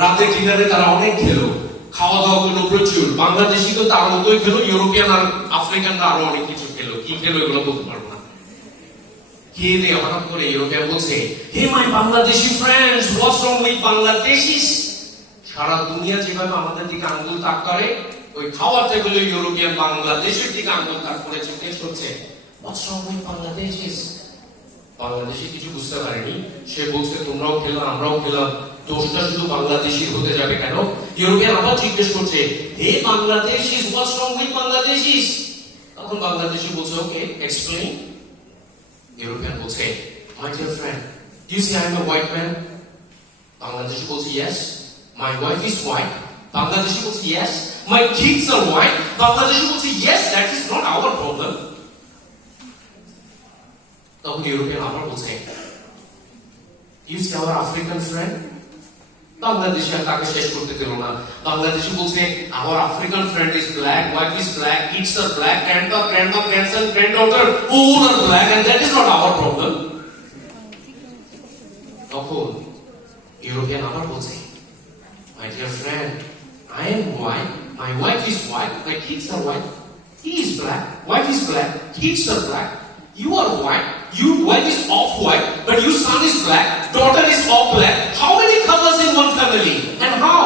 রাতে ডিনারে তারা অনেক খেলো, খাওয়া দাওয়া করলো প্রচুর। বাংলাদেশি তো তার মতোই খেলো, ইউরোপিয়ান আর আফ্রিকানরা আরো অনেক কিছু খেলো। কি খেলো এগুলো বলতে পারবো না। খেয়ে দিয়ে হঠাৎ করে ইউরোপিয়ান বলছে, hey my Bangladeshi friends, what's wrong with Bangladeshis. সারা দুনিয়া যেভাবে আমাদের দিকে আঙ্গুল তাক করে, ওই খাওয়াতে গেলে ইউরোপিয়ান বাংলাদেশের দিকে আঙ্গুল তাক করে জিজ্ঞেস করছে, হোয়াটস রং উইথ বাংলাদেশিস। বাংলাদেশি কিছু বুঝতে পারেনি। সে বলছে, তোমরাও খেলো আমরাও খেলাম, দোষটা শুধু বাংলাদেশি হতে যাবে কেন? ইউরোপিয়ান আবার জিজ্ঞেস করছে, হে বাংলাদেশিস, হোয়াটস রং উইথ বাংলাদেশিস। তখন বাংলাদেশি বলছে, ওকে এক্সপ্লেইন। ইউরোপিয়ান বলছে, my dear friend, you see I am a white man. Bangladeshi বলছে, yes. My wife is white. Bangladeshi বলছে, yes. My kids are white. Bangladeshi বলছে, yes, that is not our problem. তখন ইউরোপিয়ান আবার বলছে, you see our African friend. Bangladeshi আর তাকে শেষ করতে দিল না। বাংলাদেশি বলছে, our African friend is black, wife is black, kids are black, grandpa, grandma, grandson, granddaughter, all are black, and that is not our problem. তখন ইউরোপিয়ান আবার বলছে, my dear friend, I am white, my wife is white, my kids are white, he is black, wife is black, kids are black, you are white, your wife is off-white, but your son is black, daughter is all black. How many colors in one family? And how?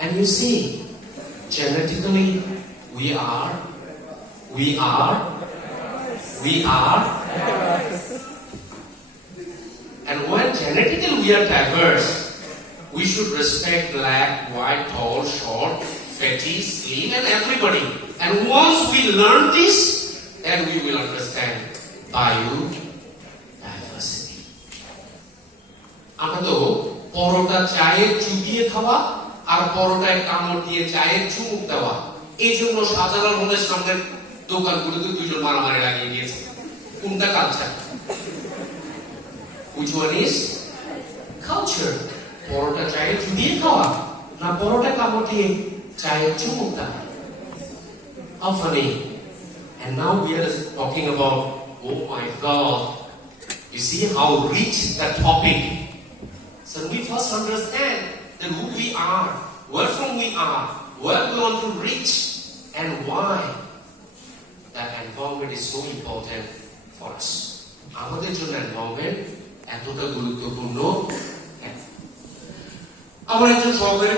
And you see, genetically, we are. And when genetically we are diverse, we should respect black, white, tall, short, fatty, slim, and everybody. And once we learn this, then we will understand biodiversity. আমরা তো পরোটা চায়ে চুবিয়ে খাওয়া আর পরোটায় কামড় দিয়ে চায়ে চুমুক দেওয়া, এই জন্য সাধারণ মনের সামনের দোকানগুলোতে দুজন মারামারি লাগিয়ে দিয়েছে। কোনটা culture? Which one is culture? পরোটা চায়ে চুবিয়ে খাওয়া না পরোটা কামড় দিয়ে চায়ে চুমুক দেওয়া? How funny. And now we are talking about, oh my God, you see how rich that topic. So we first understand that who we are, where from we are, where we want to reach, and why that environment is so important for us. আমাদের জন্য environment এতটা গুরুত্বপূর্ণ। আমার একজন সহকারী